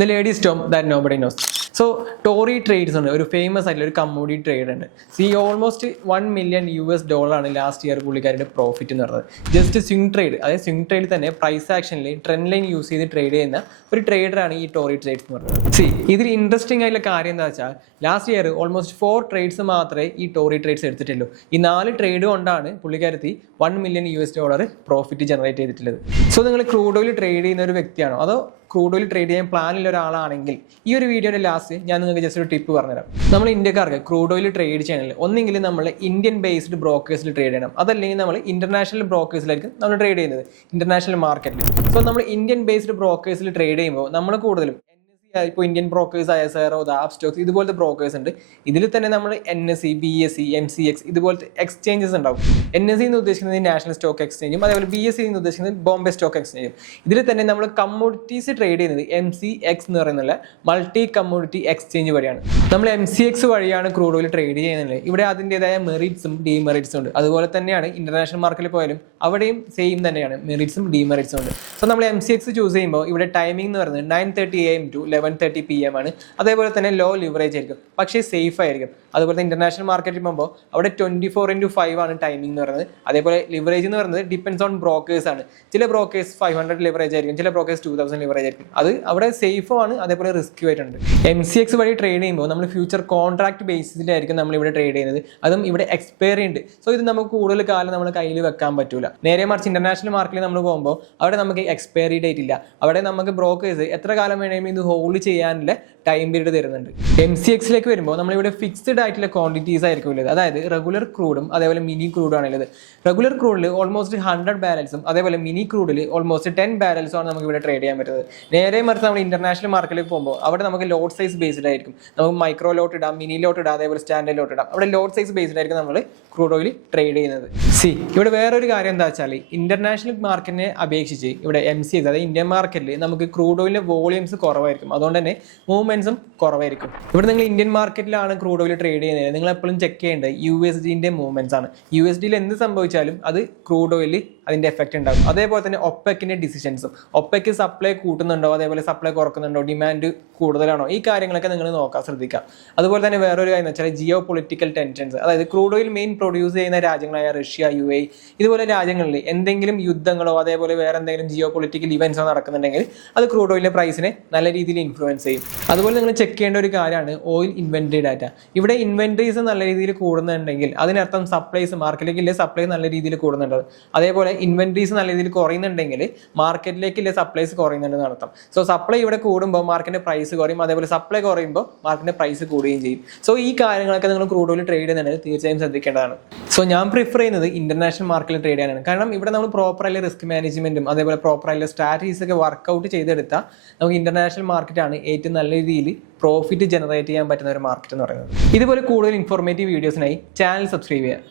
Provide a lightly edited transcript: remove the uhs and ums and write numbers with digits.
The latest term that nobody knows. So, Tory trades ഉണ്ട് ഒരു famous ആയിട്ടുള്ള ഒരു കമ്മോഡിറ്റി ട്രേഡ് ഉണ്ട്. ഓൾമോസ്റ്റ് $1 million ആണ് ലാസ്റ്റ് ഇയർ പുള്ളിക്കാരുടെ പ്രോഫിറ്റ് എന്ന് പറയുന്നത്. ജസ്റ്റ് സ്വിംഗ് ട്രേഡ്, അതായത് സ്വിംഗ് ട്രേഡിൽ തന്നെ പ്രൈസ് ആക്ഷനിൽ ട്രെൻഡ് ലൈൻ യൂസ് ചെയ്ത് ട്രേഡ് ചെയ്യുന്ന ഒരു ട്രേഡറാണ് ഈ ടോറി ട്രേഡ്സ് എന്ന് പറയുന്നത്. ഇതിൽ ഇൻട്രസ്റ്റിംഗ് ആയിട്ടുള്ള കാര്യം എന്താ വെച്ചാൽ ലാസ്റ്റ് ഇയർ ഓൾമോസ്റ്റ് 4 ട്രേഡ്സ് മാത്രമേ ഈ ടോറി ട്രേഡ്സ് എടുത്തിട്ടുള്ളൂ. ഈ 4 ട്രേഡ് കൊണ്ടാണ് പുള്ളിക്കാരത്തി $1 million പ്രോഫിറ്റ് ജനറേറ്റ് ചെയ്തിട്ടുള്ളത്. സോ നിങ്ങൾ ക്രൂഡ് ഓയിൽ ട്രേഡ് ചെയ്യുന്ന ഒരു വ്യക്തിയാണോ അതോ ക്രൂഡ് ഓയിൽ ട്രേഡ് ചെയ്യാൻ പ്ലാനിലുള്ള ഒരാളാണെങ്കിൽ ഈ ഒരു വീഡിയോയുടെ ലാസ്റ്റ് ഞാൻ നിങ്ങൾക്ക് ജസ്റ്റ് ഒരു ടിപ്പ് പറഞ്ഞുതരാം. നമ്മൾ ഇന്ത്യക്കാർക്ക് ക്രൂഡ് ഓയിൽ ട്രേഡ് ചെയ്യണമെങ്കിൽ ഒന്നെങ്കിൽ നമ്മൾ ഇന്ത്യൻ ബേസ്ഡ് ബ്രോക്കേഴ്സിൽ ട്രേഡ് ചെയ്യണം, അതല്ലെങ്കിൽ നമ്മൾ ഇന്റർനാഷണൽ ബ്രോക്കേഴ്സിലായിരിക്കും നമ്മൾ ട്രേഡ് ചെയ്യുന്നത്, ഇന്റർനാഷണൽ മാർക്കറ്റിൽ. സോ നമ്മൾ ഇന്ത്യൻ ബേസ്ഡ് ബ്രോക്കേഴ്സിൽ ട്രേഡ് ചെയ്യുമ്പോൾ നമ്മൾ കൂടുതലും ഇപ്പോൾ ഇന്ത്യൻ ബ്രോക്കേഴ്സ് ആയ സെറോ, ആപ്പ് സ്റ്റോക്സ് ഇതുപോലത്തെ ബ്രോക്കേഴ്സ് ഉണ്ട്. ഇതിൽ തന്നെ നമ്മൾ NSE, BSE, MCX ഇതുപോലത്തെ എക്സ്ചേഞ്ചസ് ഉണ്ടാവും. NSE എന്ന് ഉദ്ദേശിക്കുന്നത് നാഷണൽ സ്റ്റോക്ക് എക്സ്ചേഞ്ചും അതേപോലെ BSE എന്ന് ഉദ്ദേശിക്കുന്നത് ബോംബെ സ്റ്റോക്ക് എക്സ്ചേഞ്ചും. ഇതിൽ തന്നെ നമ്മൾ കമ്മോഡിറ്റീസ് ട്രേഡ് ചെയ്യുന്നത് MCX എന്ന് പറയുന്ന മൾട്ടി കമ്മോഡിറ്റി എക്സ്ചേഞ്ച് വഴിയാണ്. നമ്മൾ MCX വഴിയാണ് ക്രൂഡ് ഓയിൽ ട്രേഡ് ചെയ്യുന്നത്. ഇവിടെ അതിൻ്റെതായ മെറിറ്റ്സും ഡീമെറിറ്റ്സും ഉണ്ട്. അതുപോലെ തന്നെയാണ് ഇന്റർനാഷണൽ മാർക്കറ്റിൽ പോയാലും അവിടെയും സെയിം തന്നെയാണ്, മെറിറ്റ്സും ഡീമെറിറ്റ്സും ഉണ്ട്. സോ നമ്മൾ MCX ചൂസ് ചെയ്യുമ്പോൾ ഇവിടെ ടൈമിംഗ് എന്ന് പറയുന്നത് 9:30 AM to 11:30 PM ആണ്. അതേപോലെ തന്നെ ലോ ലിവറേജ് ആയിരിക്കും, പക്ഷേ സേഫ് ആയിരിക്കും. അതുപോലെ ഇന്റർനാഷണൽ മാർക്കറ്റിൽ പോകുമ്പോൾ അവിടെ 24/5 ആണ് ടൈമിംഗ് എന്ന് പറയുന്നത്. അതേപോലെ ലിവറേജ് എന്ന് പറയുന്നത് ഡിപ്പെൻസ് ഓൺ ബ്രോക്കേഴ്സ് ആണ്. ചില ബ്രോക്കേഴ്സ് 500 ലിവറേജ് ആയിരിക്കും, ചില ബ്രോക്കേഴ്സ് 2000 ലിവറേജ് ആയിരിക്കും. അത് അവിടെ സേഫും ആണ്, അതേപോലെ റിസ്ക് ആയിട്ടുണ്ട്. MCX വഴി ട്രേഡ് ചെയ്യുമ്പോൾ നമ്മൾ ഫ്യൂച്ചർ കോൺട്രാക്ട് ബേസിസിലായിരിക്കും നമ്മൾ ഇവിടെ ട്രേഡ് ചെയ്യുന്നത്. അതും ഇവിടെ എക്സ്പയറി ഉണ്ട്. സോ ഇത് നമുക്ക് കൂടുതൽ കാലം നമ്മൾ കയ്യിൽ വെക്കാൻ പറ്റൂല. നേരെ മറിച്ച് ഇന്റർനാഷണൽ മാർക്കറ്റിൽ നമ്മൾ പോകുമ്പോൾ അവിടെ നമുക്ക് എക്സ്പയറി ഡേറ്റ് ഇല്ല. അവിടെ നമുക്ക് ബ്രോക്കേഴ്സ് എത്ര കാലം വേണമെങ്കിലും ഇത് ഹോൾഡ് ചെയ്യാനുള്ള ടൈം പീരീഡ് തരുന്നുണ്ട്. MCXലേക്ക് വരുമ്പോൾ നമ്മളിവിടെ ഫിക്സ്ഡ് ആയിട്ടുള്ള ക്വാണ്ടിറ്റീസ് ആയിരിക്കും ഉള്ളത്. അതായത് റെഗുലർ ക്രൂഡും അതേപോലെ മിനി ക്രൂഡും ആണുള്ളത്. റെഗുലർ ക്രൂഡിൽ ഓൾമോസ്റ്റ് 100 ബാരൽസും അതേപോലെ മിനി ക്രൂഡിൽ ഓൾമോസ്റ്റ് 10 ബാരൽസും ആണ് നമുക്ക് ഇവിടെ ട്രേഡ് ചെയ്യാൻ പറ്റുന്നത്. നേരെ മറിച്ച് നമ്മൾ ഇന്റർനാഷണൽ മാർക്കറ്റിലേക്ക് പോകുമ്പോൾ അവിടെ നമുക്ക് ലോട്ട് സൈസ് ബേസ്ഡ് ആയിരിക്കും. നമുക്ക് മൈക്രോ ലോട്ട് ഇടാം, മിനി ലോട്ട് ഇടാം, അതേപോലെ സ്റ്റാൻഡേർഡ് ലോട്ട് ഇടാം. അവിടെ ലോട്ട് സൈസ് ബേസ്ഡ് ആയിരിക്കും നമ്മൾ ക്രൂഡ് ഓയിൽ ട്രേഡ് ചെയ്യുന്നത്. ഇവിടെ വേറൊരു കാര്യം എന്താ വെച്ചാൽ ഇന്റർനാഷണൽ മാർക്കറ്റിനെ അപേക്ഷിച്ച് ഇവിടെ MCX അതായത് ഇന്ത്യൻ മാർക്കറ്റിൽ നമുക്ക് ക്രൂഡ് ഓയിലിന്റെ വോളിയൂംസ് കുറവായിരിക്കും. അതുകൊണ്ട് തന്നെ മൂവ്മെന്റ്സും കുറവായിരിക്കും. ഇവിടെ നിങ്ങൾ ഇന്ത്യൻ മാർക്കറ്റിലാണ് ക്രൂഡ് ഓയിൽ ട്രേഡ് ചെയ്യുന്നത്, നിങ്ങൾ എപ്പോഴും ചെക്ക് ചെയ്യേണ്ടത് USDന്റെ മൂവ്മെന്റ്സ് ആണ്. USDയിൽ എന്ത് സംഭവിച്ചാലും അത് ക്രൂഡ് ഓയിലിൽ അതിന്റെ എഫക്റ്റ് ഉണ്ടാകും. അതേപോലെ തന്നെ ഒപ്പെക്കിന്റെ ഡിസിഷൻസും, ഒപ്പെക്ക് സപ്ലൈ കൂട്ടുന്നുണ്ടോ അതേപോലെ സപ്ലൈ കുറക്കുന്നുണ്ടോ, ഡിമാൻഡ് കൂടുതലാണോ, ഈ കാര്യങ്ങളൊക്കെ നിങ്ങൾ നോക്കാൻ ശ്രദ്ധിക്കാം. അതുപോലെ തന്നെ വേറൊരു കാര്യം എന്ന് വെച്ചാൽ ജിയോ പൊളിറ്റിക്കൽ ടെൻഷൻസ്, അതായത് ക്രൂഡ് ഓയിൽ മെയിൻ പ്രൊഡ്യൂസ് ചെയ്യുന്ന രാജ്യങ്ങളായ റഷ്യ, UAE ഇതുപോലെ രാജ്യങ്ങളിൽ എന്തെങ്കിലും യുദ്ധങ്ങളോ അതേപോലെ വേറെ എന്തെങ്കിലും ജിയോ പൊളിറ്റിക്കൽ ഇവന്റ്സോ നടക്കുന്നുണ്ടെങ്കിൽ അത് ക്രൂഡ് ഓയിലിന്റെ പ്രൈസിനെ നല്ല രീതിയിൽ ഇൻഫ്ലുവൻസ് ചെയ്യും. അതുപോലെ നിങ്ങൾ ചെക്ക് ചെയ്യേണ്ട ഒരു കാര്യമാണ് ഓയിൽ ഇൻവെന്ററി ഡാറ്റ. ഇവിടെ ഇൻവെന്ററീസ് നല്ല രീതിയിൽ കൂടുന്നുണ്ടെങ്കിൽ അതിനർത്ഥം സപ്ലൈസ് മാർക്കറ്റിലേക്കുള്ള സപ്ലൈ നല്ല രീതിയിൽ കൂടുന്നുണ്ട്. അതേപോലെ ഇൻവെന്ററീസ് നല്ല രീതിയിൽ കുറയുന്നുണ്ടെങ്കിൽ മാർക്കറ്റിലേക്കുള്ള സപ്ലൈസ് കുറയുന്നുണ്ടെന്ന് അർത്ഥം. സോ സപ്ലൈ ഇവിടെ കൂടുമ്പോൾ മാർക്കറ്റിന്റെ പ്രൈസ് കുറയും, അതേപോലെ സപ്ലൈ കുറയുമ്പോൾ മാർക്കറ്റിന്റെ പ്രൈസ് കൂടുകയും ചെയ്യും. സോ ഈ കാര്യങ്ങളൊക്കെ നിങ്ങൾ ക്രൂഡ് ഓയിൽ ട്രേഡ് ചെയ്യുന്നുണ്ടെങ്കിൽ തീർച്ചയായും ശ്രദ്ധിക്കേണ്ടതാണ്. സോ ഞാൻ പ്രിഫർ ചെയ്യുന്നത് ഇന്റർനാഷണൽ മാർക്കറ്റിൽ ട്രേഡ് ചെയ്യാനാണ്. കാരണം ഇവിടെ നമ്മൾ പ്രോപ്പറായി റിസ്ക് മാനേജ്മെന്റും അതേപോലെ പ്രോപ്പറായി സ്ട്രാറ്റജീസ് ഒക്കെ വർക്ക്ഔട്ട് ചെയ്തെടുത്താൽ നമുക്ക് ഇന്റർനാഷണൽ മാർക്കറ്റാണ് ഏറ്റവും നല്ല രീതിയിൽ പ്രോഫിറ്റ് ജനറേറ്റ് ചെയ്യാൻ പറ്റുന്ന ഒരു മാർക്കറ്റ് എന്ന് പറയുന്നത്. ഇതുപോലെ കൂടുതൽ ഇൻഫോർമേറ്റീവ് വീഡിയോസിനായി ചാനൽ സബ്സ്ക്രൈബ് ചെയ്യുക.